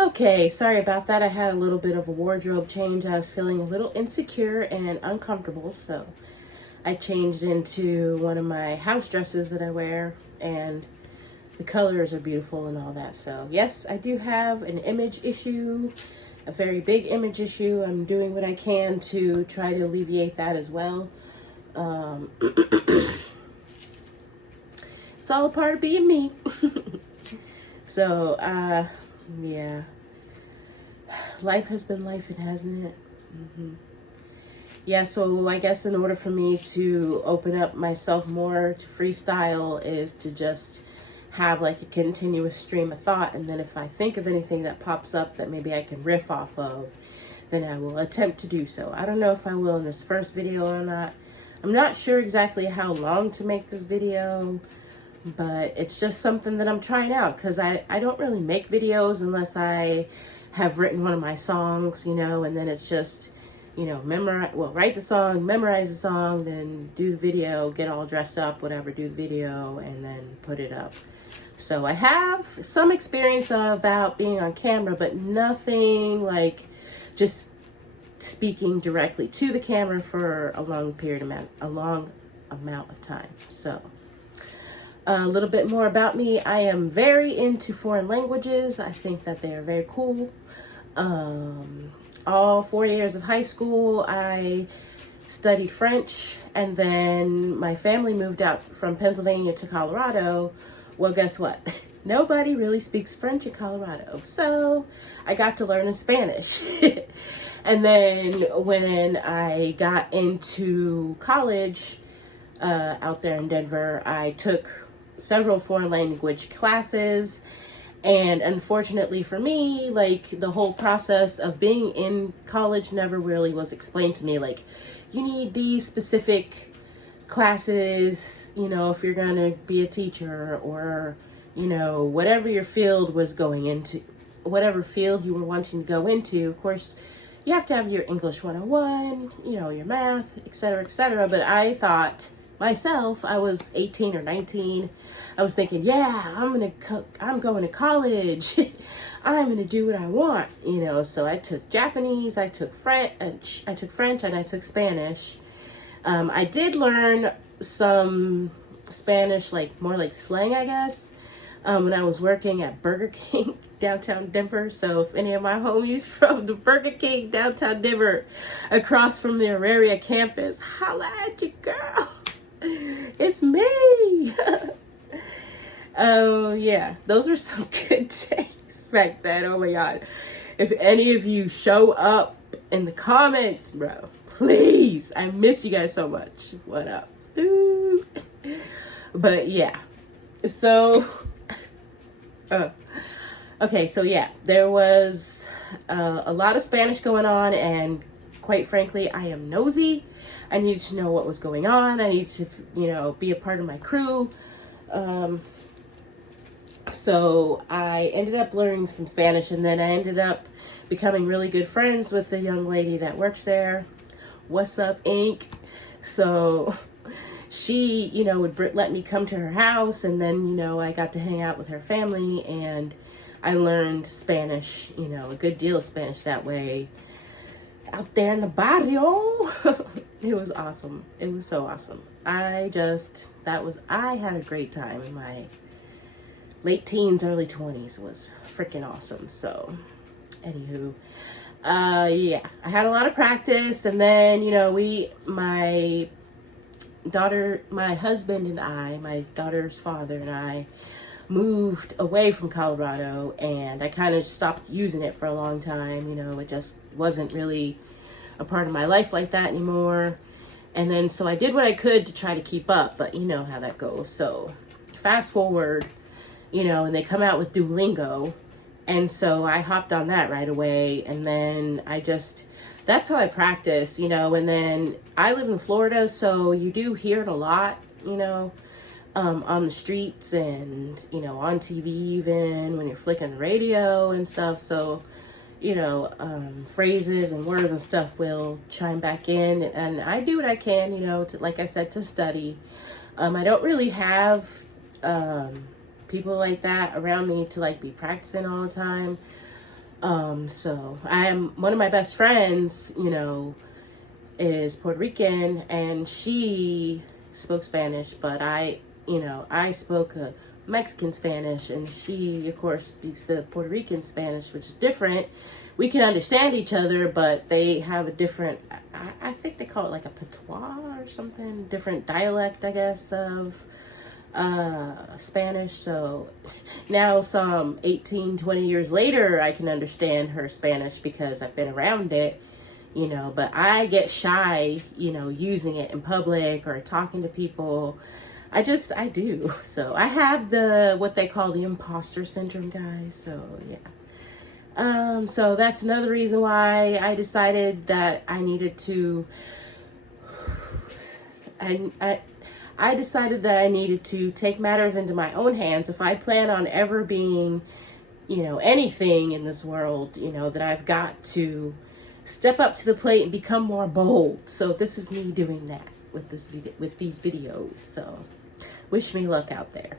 Okay, sorry about that. I had a little bit of a wardrobe change. I was feeling a little insecure and uncomfortable, so I changed into one of my house dresses that I wear, and the colors are beautiful and all that. So, yes, I do have an image issue, a very big image issue. I'm doing what I can to try to alleviate that as well. It's all a part of being me. So, yeah. Life has been life, hasn't it? Yeah, so I guess in order for me to open up myself more to freestyle is to just have like a continuous stream of thought. And then if I think of anything that pops up that maybe I can riff off of, then I will attempt to do so. I don't know if I will in this first video or not. I'm not sure exactly how long to make this video, but it's just something that I'm trying out because I don't really make videos unless I have written one of my songs, and then it's just, write the song, memorize the song, then do the video, get all dressed up, whatever, do the video, and then put it up. So I have some experience about being on camera, but nothing like just speaking directly to the camera for a long amount of time. So a little bit more about me. I am very into foreign languages. I think that they are very cool. All 4 years of high school, I studied French, and then my family moved out from Pennsylvania to Colorado. Well, guess what? Nobody really speaks French in Colorado, so I got to learn in Spanish. And then when I got into college out there in Denver, I took several foreign language classes. And unfortunately for me, like, the whole process of being in college never really was explained to me. Like, you need these specific classes, if you're going to be a teacher, or, whatever your field was going into, whatever field you were wanting to go into. Of course, you have to have your English 101, your math, etc., etc. But I thought myself, I was 18 or 19. I was thinking, yeah, I'm going to college. I'm going to do what I want, So I took Japanese, I took French, and I took Spanish. I did learn some Spanish, like more like slang, I guess, when I was working at Burger King downtown Denver. So if any of my homies from the Burger King downtown Denver across from the Auraria campus, holla at you, girl. It's me. Oh, yeah. Those were some good days back then. Oh, my God. If any of you show up in the comments, bro, please. I miss you guys so much. What up? Ooh. But, yeah. So, okay. So, yeah. There was a lot of Spanish going on, and quite frankly, I am nosy. I needed to know what was going on. I needed to, be a part of my crew. So I ended up learning some Spanish, and then I ended up becoming really good friends with the young lady that works there. What's up, Inc? So she, would let me come to her house, and then, I got to hang out with her family, and I learned Spanish, a good deal of Spanish that way. Out there in the barrio. It was awesome. It was so awesome. I had a great time in my late teens, early 20s. Was freaking awesome. So, anywho, yeah, I had a lot of practice, and then, my husband and I, my daughter's father and I, moved away from Colorado, and I kind of stopped using it for a long time. It just wasn't really a part of my life like that anymore. And then so I did what I could to try to keep up, but you know how that goes. So fast forward, and they come out with Duolingo, and so I hopped on that right away. And then that's how I practice, and then I live in Florida, so you do hear it a lot, on the streets, and on TV, even when you're flicking the radio and stuff. So phrases and words and stuff will chime back in, and I do what I can, like I said, to study. I don't really have people like that around me to like be practicing all the time. So one of my best friends, you know, is Puerto Rican, and she spoke Spanish, but I spoke Mexican Spanish, and she, of course, speaks the Puerto Rican Spanish, which is different. We can understand each other, but they have a different, I think they call it like a patois or something, different dialect, I guess, of Spanish. So now some 18, 20 years later, I can understand her Spanish because I've been around it, you know, but I get shy, you know, using it in public or talking to people. I do. So I have what they call the imposter syndrome, guys. So yeah. So that's another reason why I decided that I needed to, I decided that I needed to take matters into my own hands. If I plan on ever being, you know, anything in this world, you know, that I've got to step up to the plate and become more bold. So this is me doing that with these videos. So wish me luck out there.